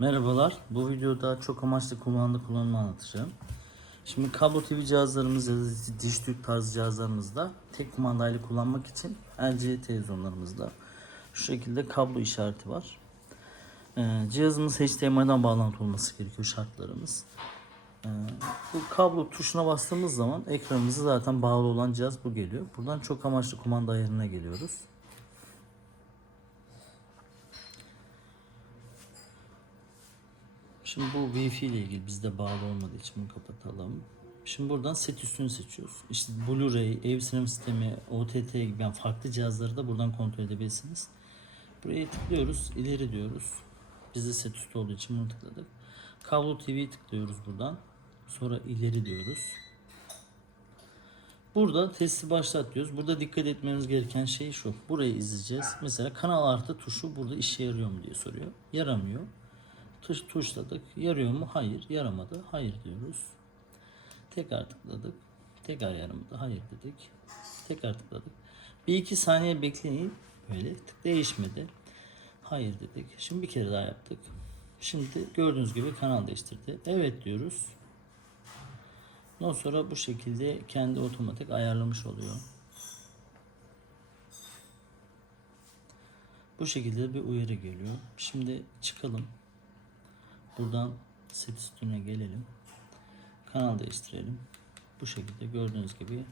Merhabalar. Bu videoda çok amaçlı kullanımda kullanımı anlatacağım. Şimdi kablo TV cihazlarımız ya da tüp tarzı cihazlarımızda tek kumandayla kullanmak için LG televizyonlarımızda şu şekilde kablo işareti var. Ee, cihazımız HDMI'den bağlantı olması gerekiyor şartlarımız. Ee, bu kablo tuşuna bastığımız zaman ekranımıza zaten bağlı olan cihaz bu geliyor. Buradan çok amaçlı kumanda ayarına geliyoruz. Şimdi bu Wi-Fi ile ilgili bizde bağlı olmadığı için bunu kapatalım. Şimdi buradan set üstünü seçiyoruz. İşte Blu-ray, ev sinema sistemi, OTT gibi yani farklı cihazları da buradan kontrol edebilirsiniz. Buraya tıklıyoruz, ileri diyoruz. Bizde set üstü olduğu için bunu tıkladık. Kablo TV'yi tıklıyoruz buradan. Sonra ileri diyoruz. Burada testi başlat diyoruz. Burada dikkat etmemiz gereken şey şu. Burayı izleyeceğiz. Mesela kanal artı tuşu burada işe yarıyor mu diye soruyor. Yaramıyor. Tuş tuşladık. Yarıyor mu? Hayır. Yaramadı. Hayır diyoruz. Tekrar tıkladık. Tekrar yaramadı. Hayır dedik. Tekrar tıkladık. Bir iki saniye bekleyin. Böyle tık değişmedi. Hayır dedik. Şimdi bir kere daha yaptık. Şimdi gördüğünüz gibi kanal değiştirdi. Evet diyoruz. Ondan sonra bu şekilde kendi otomatik ayarlamış oluyor. Bu şekilde bir uyarı geliyor. Şimdi çıkalım. Buradan set üstüne gelelim. Kanal değiştirelim. Bu şekilde gördüğünüz gibi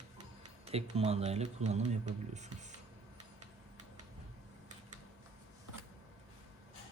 tek kumandayla kullanım yapabiliyorsunuz.